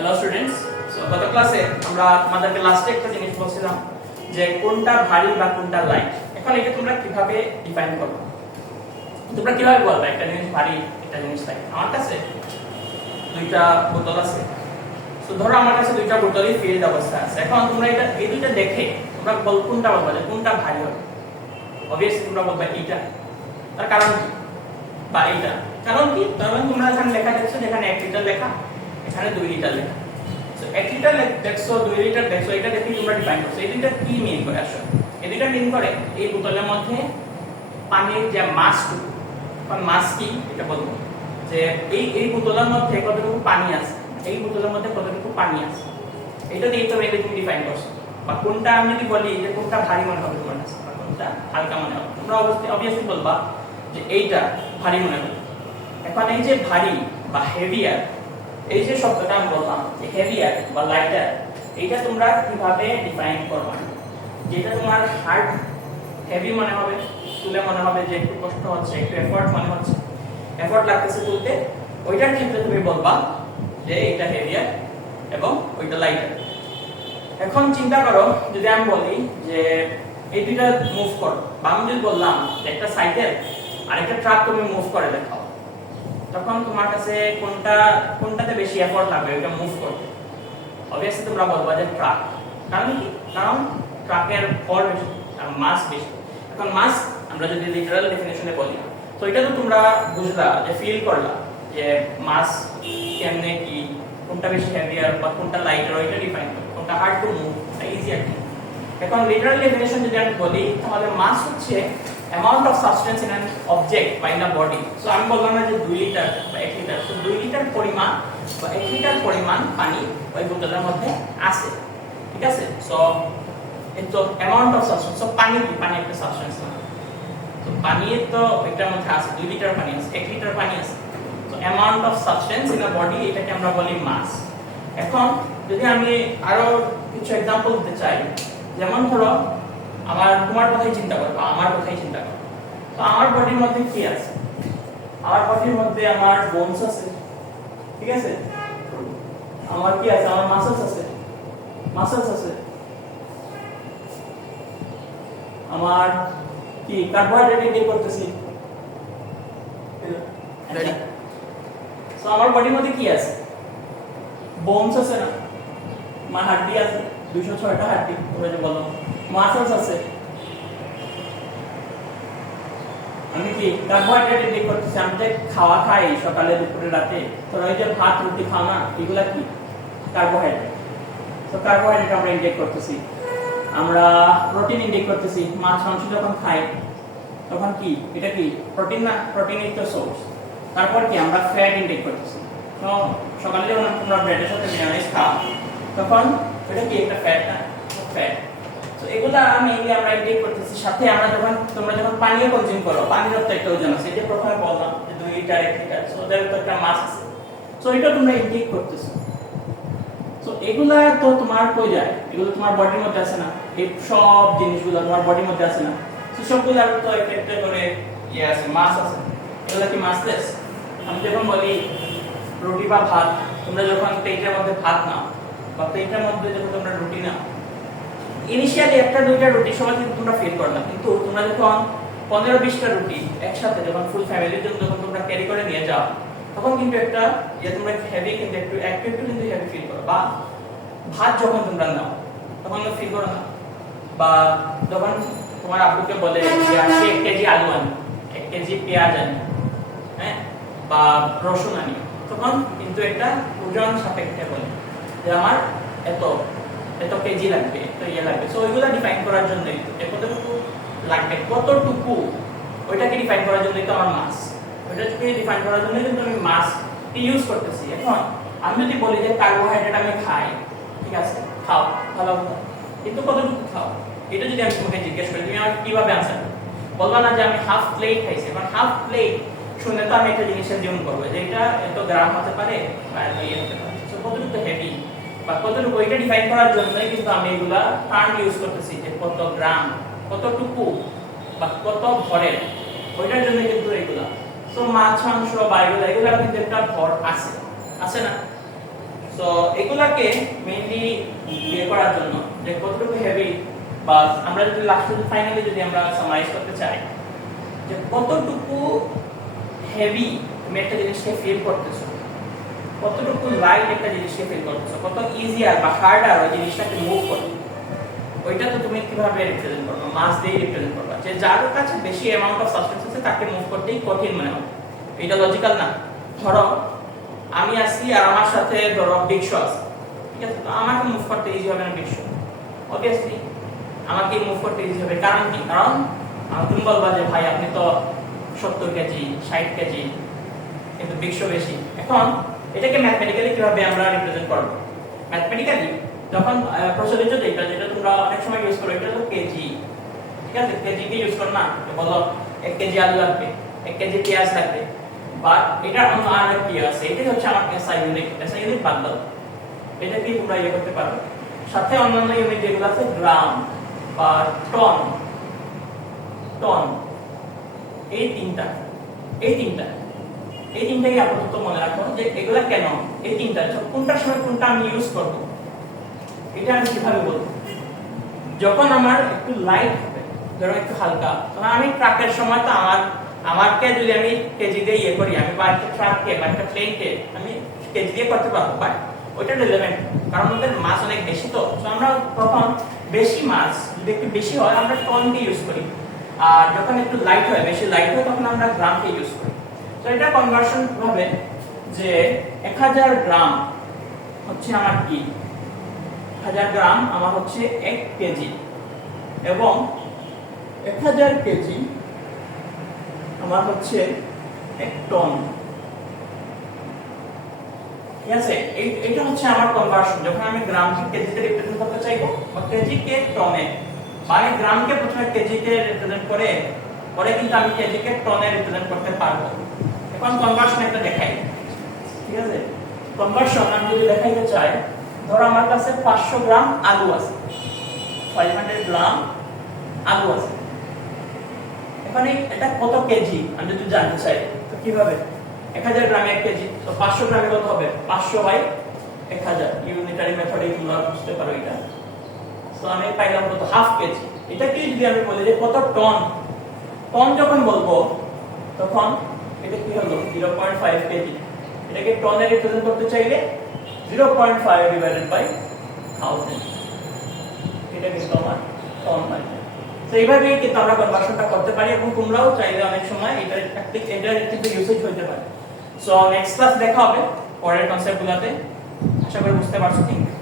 Hello students, so গত ক্লাসে আমরা তোমাদেরকে লাস্টে একটা জিনিস বলছিলাম যে কোনটা ভারী বা কোনটা লাইট। এখন এটা তোমরা কিভাবে ডিফাইন করবে, তোমরা কিভাবে বলবে একটা জিনিস ভারী একটা জিনিস লাইট। আমার কাছে দুইটা বোতল আছে, সো ধরো আমার কাছে দুইটা বোতলই ফিল্ড অবস্থায় আছে। এখন তোমরা এটা এই দুইটা দেখে তোমরা কোনটা বলবে যে কোনটা ভারী হবে। অবভিয়াসলি তোমরা বলবে এইটা। তার কারণ কি? বা এইটা কারণ কি? কারণ তোমরা এখানে লেখা দেখছো, যেখানে 1 লিটার লেখা, এখানে 2 লিটার লেখা। সো 1 লিটার দেখছো, 2 লিটার দেখছো, এটা দেখে তোমরা ডিফাইন করছো। এই দুইটা কি মিন করে আসলে? এই দুইটা মিন করে এই বোতলের মধ্যে পানির যে মাসটুকু, কারণ মাস কি এটা বলবো যে এই বোতলের মধ্যে কতটুকু পানি আছে, এই বোতলের মধ্যে কতটুকু পানি আছে, এটা দিয়ে তুমি ডিফাইন করছো। বা কোনটা আমি যদি বলি যে কোনটা ভারী মনে হবে তোমার কাছে, বা কোনটা হালকা মনে হবে, তোমরা অবভিয়াসলি বলবা যে এইটা ভারী মনে হবে। এখন এই যে ভারী বা হেভিয়ার, এই যে শব্দটা আমি বললাম যে হেভিয়ার বা লাইটার, এইটা তোমরা কিভাবে ডিফাইন করবে? যেটা তোমার হার্ড হেভি মনে হবে, তুলে মনে হবে যে একটু কষ্ট হচ্ছে, একটু এফর্ট মনে হচ্ছে, এফর্ট লাগতেছে তুলতে, ওইটার ক্ষেত্রে তুমি বলবা যে এটা হেভিয়ার এবং ওইটা লাইটার। এখন চিন্তা করো যদি আমি বলি যে এই দুইটা মুভ করো, বা আমি যদি বললাম যে একটা সাইকেল আর একটা ট্রাক তুমি মুভ করে দেখাও, তখন তোমার কাছে কোনটাতে বেশি এফর্ট লাগবে এটা মুভ করতে? অবভিয়াসলি তোমরা বলবা যে ট্রাক। কারণ কি? কারণ ট্রাকের ভর বেশি আর মাস বেশি। এখন মাস আমরা যদি লিটারাল ডেফিনিশনে বলি, তো এটা তো তোমরা বুঝলা, যে ফিল করলা যে মাস কেমনে কি, কোনটা বেশি হেভিয়ার বা কোনটা লাইটার, ওইটা ডিফাইন করো, কোনটা হার্ড টু মুভ, ইজি আর কি। এখন লিটারাল ডেফিনিশন যদি আমি বলি, তাহলে মাস হচ্ছে amount of substance in an object by in a body. So আমি বললাম না যে 2 লিটার বা 1 লিটার, so 2 লিটার পরিমাণ বা 1 লিটার পরিমাণ পানি ওই বোতলের মধ্যে আছে, ঠিক আছে? সো এটা amount of substance, so পানি কি? পানি একটা সাবস্টেন্স না, তো পানি তো এটার মধ্যে আছে, 2 লিটার পানি আছে, 1 লিটার পানি আছে, so amount of substance in a body, এটাকে আমরা বলি মাস। এখন যদি আমি আরো কিছু एग्जांपल দিতে চাই, যেমন ধরো তোমার কথাই চিন্তা করো, আমার কথাই চিন্তা করো, তো আমার বডির মধ্যে কি আছে? আমার বডির মধ্যে আমার বোনস আছে, ঠিক আছে? আমার কি আছে? আমার মাসলস আছে, আমার কি কার্বোহাইড্রেট ইনটেক করতেছি, তো আমার বডির মধ্যে কি আছে? বোনস আছে না, আমার হাড্ডি আছে, 206টা হাড্ডি, তোমরা যে বলো, মাসলস আছে, আমি কি কার্বোহাইড্রেট ইনটেক করতেছি, আমি যে খাওয়া খাই সকালে দুপুরে রাতে, তো ওই যে ভাত রুটি খাও না, এগুলা কি? কার্বোহাইড্রেট। তো কার্বোহাইড্রেট আমরা ইনটেক করতেছি। আমরা প্রোটিন ইনটেক করতেছি, মাছ মাংস যখন খাই তখন কি এটা কি প্রোটিন না? Protein is the source. তারপর কি আমরা ফ্যাট ইনটেক করতেছি, তো সকালে যখন তোমরা ব্রেডের সাথে মেয়োনিজ খাও তখন এটা কি একটা ফ্যাট না? ফ্যাট। তো এগুলা মেইনলি আমরা ইনটেক করতেছি। সাথে তোমরা যখন পানিও কনজিউম করো, পানির তো একটা ওজন আছে, এটা প্রথমে বললাম যে 2 লিটার 1 লিটার, সো ওদের তো একটা মাস আছে, সো এটা তোমরা ইনটেক করতেছো। সো এগুলা তো তোমার কই যায়? এগুলো তোমার বডির মধ্যে আছে না? এই সব জিনিসগুলো তোমার বডির মধ্যে আছে না? সো সবগুলো তো একটা করে আছে, মাস আছে। এগুলা কি মাসলেস? আমি যখন বলি রুটি বা ভাত, তোমরা যখন প্লেটের মধ্যে ভাত নাও বা প্লেটের মধ্যে যখন তোমরা রুটি নাও, ইনিশিয়ালি একটা দুইটা রুটি সময় কিন্তু তোমরা ফিল করো না, কিন্তু তোমরা যখন 15-20টা রুটি একসাথে যখন ফুল ফ্যামিলির জন্য যখন তোমরা ক্যারি করে নিয়ে যাও, তখন কিন্তু একটা তোমরা হেভি কিন্তু একটু কিন্তু হেভি ফিল করো। বা ভাত যখন তোমরা নাও তখন ফিল করো না? বা যখন তোমার আব্বুকে বলে যে আজকে 1 কেজি আলু আনি, 1 কেজি পেঁয়াজ আনি, হ্যাঁ, বা রসুন আনি, তখন কিন্তু একটা ওজন সাপেক্ষে বলে যে আমার এত কেজি লাগবে, তো লাগবে। সো ওইগুলা ডিফাইন করার জন্য কতটুকু লাগবে, কতটুকু, ওইটাকে ডিফাইন করার জন্যই তো আমার মাস। ওইটাকে ডিফাইন করার জন্যই কিন্তু আমি মাস ইউজ করতেছি। এখন আমি যদি বলি যে কার্বোহাইড্রেট আমি খাই, ঠিক আছে, খাও, ভালো কথা, কিন্তু কতটুকু খাও? এটা যদি আমি তোমাকে জিজ্ঞেস করি, তুমি আমাকে কিভাবে আনসার বলবা? না যে আমি হাফ প্লেট খাইছি। এখন হাফ প্লেট শুনে তো আমি একটা জিনিসের জিউম করবো যে এটা এত গ্রাম হতে পারে বা এত ইয়ে হতে পারে, সো কতটুকু হেভি বা কতটুকু, ওইটা ডিফাইন করার জন্যই কিন্তু আমি এগুলা টার্ম ইউজ করতেছি, যে কত গ্রাম, কতটুকু বা কত ভরের, ওইটার জন্য কিন্তু এগুলা। সো মাছ মাংস বা এগুলা কিন্তু একটা ভর আছে না? সো সো এগুলাকে মেইনলি ইয়ে করার জন্য যে কতটুকু হেভি, বা আমরা যদি লাস্টে ফাইনালি যদি আমরা সামারাইজ করতে চাই যে কতটুকু হেভি তুমি একটা জিনিসকে ফিল করতেছো, কতটুকু লাইট একটা জিনিসকে ফিল করতেছো, কত ইজিয়ার বা হার্ডার ওই জিনিসটাকে মুভ করতে, ওইটা তো তুমি কিভাবে রিপ্রেজেন্ট করবে? মাস দিয়ে রিপ্রেজেন্ট করবে। যে যার কাছে বেশি অ্যামাউন্ট অফ সাবস্টেন্স আছে তাকে মুভ করতেই কঠিন মনে হবে। এটা লজিক্যাল না? ধরো আমি আসি আর আমার সাথে ধরো বিগশো আছে, ঠিক আছে, তো আমাকে মুভ করতে ইজি হবে না বিগশো? অবভিয়াসলি আমাকে মুভ করতে ইজি হবে। কারণ কি? কারণ তুমি বলবা যে ভাই আপনি তো 70 কেজি 60 কেজি, কিন্তু বিগশো বেশি। এখন এটাকে ম্যাথমেটিক্যালি কিভাবে আমরা রিপ্রেজেন্ট করব? ম্যাথমেটিক্যালি যখন প্রচলিত যেটা তোমরা অনেক সময় ইউজ করো, এটা তো কেজি, ঠিক আছে, কেজি কে ইউজ করো না, বলো 1 কেজি আলু লাগবে, 1 কেজি পেঁয়াজ লাগবে, বা এটা অন্য আর কি আছে, এটাই হচ্ছে আমার এসআই ইউনিট বাদ দাও, এটা কি তোমরা ইয়ে করতে পারো। সাথে অন্যান্য ইউনিট যেগুলো আছে গ্রাম বা টন, এই তিনটাকে আপাতত মনে রাখো যে এগুলা কেন, এই তিনটা কোনটার সময় কোনটা আমি ইউজ করব, এটা আমি কিভাবে বলবো? যখন আমার একটু লাইট হবে, ধরো একটু হালকা, তখন আমি ট্রাকের সময় তো আমারকে যদি আমি কেজি দিয়ে ইয়ে করি, আমি বা একটা ট্রাককে বা একটা প্লেনকে আমি কেজি দিয়ে করতে পারবো, বাট ওইটা রিলেভেন্ট, কারণ ওদের মাস অনেক বেশি, তো আমরা তখন বেশি মাস যদি একটু বেশি হয় আমরা টনকে ইউজ করি, আর যখন একটু লাইট হয়, বেশি লাইট হয়, তখন আমরা গ্রামকে ইউজ করি। তো এটা কনভার্সন হবে যে 1000 গ্রাম হচ্ছে আমার কি, 1000 গ্রাম আমার হচ্ছে 1 কেজি, এবং 1000 কেজি আমার হচ্ছে 1 টন, ঠিক আছে। এইটা হচ্ছে আমার কনভার্সন, যখন আমি গ্রামকে কেজিতে রিপ্রেজেন্ট করতে চাইবো বা কেজিকে টনে, মানে গ্রামকে প্রথমে কেজিতে রিপ্রেজেন্ট করে পরে কিন্তু আমি কেজিকে টনে রিপ্রেজেন্ট করতে পারবো। এখন কনভার্সন একটা দেখাই, ঠিক আছে। কনভার্সন আমি যদি দেখাইতে চাই, ধরো আমার কাছে 500 গ্রাম আলু আছে, 500 গ্রাম আলু আছে, এখানে এটা কত কেজি আমি যদি জানতে চাই, তো কিভাবে? 1000 গ্রামে 1 কেজি, তো 500 গ্রামে কত হবে? 500 বাই 1000, ইউনিটারি মেথডে তোমরা বুঝতে পারো এটা। তো আমি পাইলাম কত? Half KG. এটা কি যদি আমি বলি যে কত টন, টন যখন বলবো তখন এটা কি হলো? 0.5 কেজি। এটাকে টনে রিপ্রেজেন্ট করতে চাইলে 0.5 ডিভাইডেড বাই 1000, এটা কিন্তু আমার টন হয়। তো এইভাবেই কিন্তু আমরা কনভার্সনটা করতে পারি, এবং তোমরাও চাইলে অনেক সময় এটা কিন্তু ইউসেজ হতে পারে। সো নেক্সট ক্লাস দেখা হবে পরের কনসেপ্টগুলোতে। আশা করি বুঝতে পারছো। Thank you.